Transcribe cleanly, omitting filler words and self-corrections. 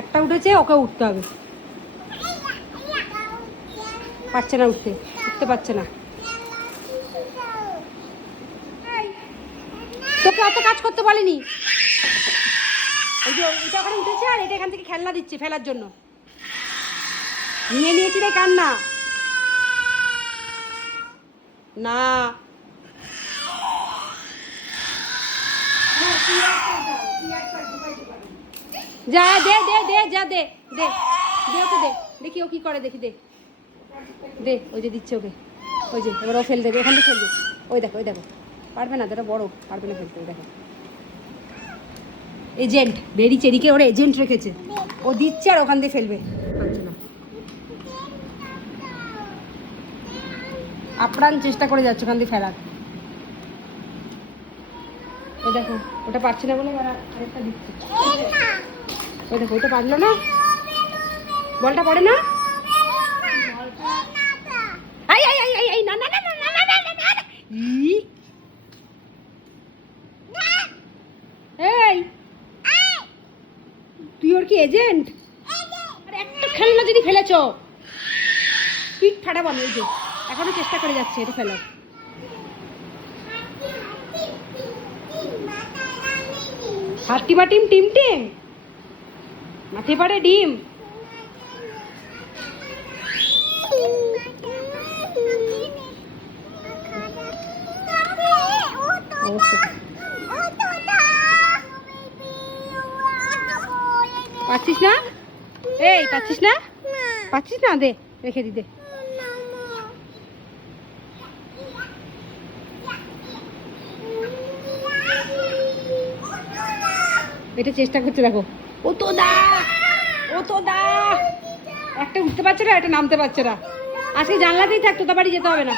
একটা উঠেছে, ওকে উঠতে হবে। পারছে না উঠতে, উঠতে পারছে না। তোকে অত কাজ করতে বলেনি। ওই যে ওইটা ওখানে উঠেছে, আর এটা এখান থেকে খেলনা দিচ্ছে ফেলার জন্য। নিয়ে নিয়েছি রে কান্না না। যা দে দে দে, যা দে দে দে, ওকে দে, দেখি ও কি করে, দেখি দে দে। ওই যে দিচ্ছে ওকে, ওই যে এবার ও ফেল দেবে, এখান থেকে ফেলবে। ওই দেখো, ওই দেখো, পারবে না, এটা বড়, পারবে না ফেলতে। ওই দেখো এজেন্ট, বেরি চেরিকে ওরা এজেন্ট রেখেছে, ও দিচ্ছে আর ওখান দিয়ে ফেলবে। পারছে না, আপ্রাণ চেষ্টা করে যাচ্ছে ওখান দিয়ে ফেলার। ওই দেখো, ওটা পারছে না বলে আরেকটা দিচ্ছে। ওই দেখো, ওটা পারলো না, বলটা পড়ে না। I I I I I, না না না না না না না না। এই তুই ওর কি এজেন্ট? আরে একটা খেলনা যদি ফেলেছো, পিঠ ফাটাবো আমি। ওই যে এখনো চেষ্টা করে যাচ্ছে এটা ফেলার। হাতি বা টিম, টিম টিম, মাঠে পাড়ে ডিম। পাচ্ছিস না? এই পাচ্ছিস না? পাচ্ছিস না? দে, রেখে দি, দে। এটা চেষ্টা করছে, দেখো। ও তো দা, ও তো দা, একটা উঠতে পারছে না, একটা নামতে পারছে না। আজকে জানলাতেই থাক, তোতা বাড়ি যেতে হবে না।